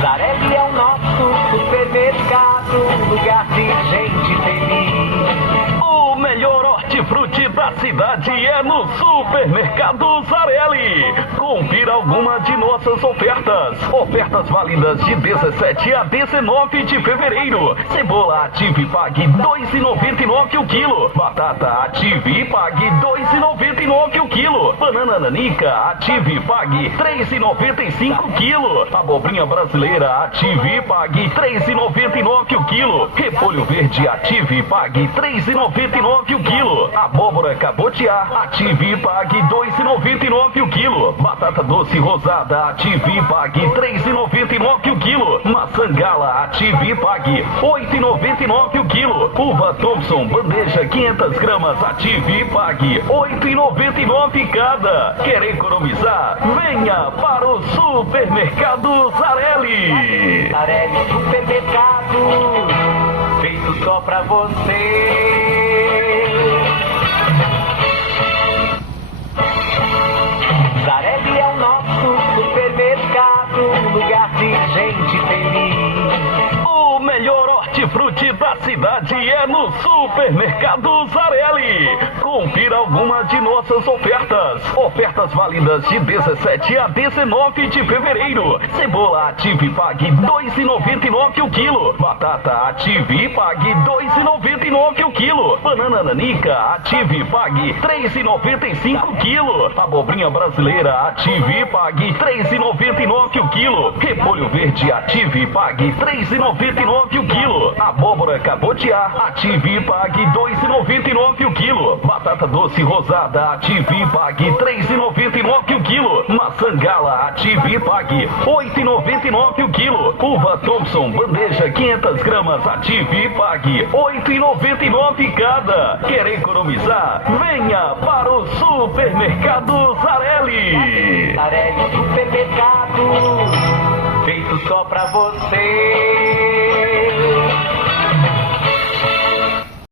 Zarelli é o nosso supermercado, lugar de gente feliz. O melhor hortifruti da cidade é no Supermercado Zarelli. Confira alguma de nossas ofertas. Ofertas válidas de 17 a 19 de fevereiro. Cebola Ative pague R$ 2,99 o quilo. Batata Ative pague R$ 2,99 o quilo. Banana Nanica Ative pague R$ 3,95 o quilo. Abobrinha brasileira Ative pague R$ 3,99 o quilo. Repolho verde Ative pague R$ 3,99 o quilo. Abóbora cabotiá Ative pague R$ 2,99 o quilo. Batata doce rosada Ative pague R$ 3,99 o quilo. Maçã gala Ative pague R$ 8,99 o quilo. Uva Thompson bandeja 500 gramas Ative pague R$ 8,99 cada. Quer economizar? Venha para o Supermercado Zarelli. Zarelli Supermercado, feito só pra você. Zarelli é o nosso supermercado, lugar de gente feliz. O melhor hortifruti da cidade é no Supermercado Zarelli. Confira alguma de nossas ofertas. Ofertas válidas de 17 a 19 de fevereiro. Cebola Ative pague R$ 2,99 o quilo. Batata Ative pague R$ 2,99 o quilo. Banana Nanica Ative pague R$ 3,95 o quilo. Abobrinha brasileira Ative pague R$ 3,99 o quilo. Repolho verde Ative pague R$ 3,99 o quilo. Abóbora cabotiá Ative pague R$ 2,99 o quilo. Batata doce rosada Ative pague R$ 3,99 o quilo. Maçã gala Ative pague R$ 8,99 o quilo. Uva Thompson bandeja 500 gramas Ative pague R$ 8,99 cada. Quer economizar? Venha para o Supermercado Zarelli. Zarelli Supermercado, feito só pra você.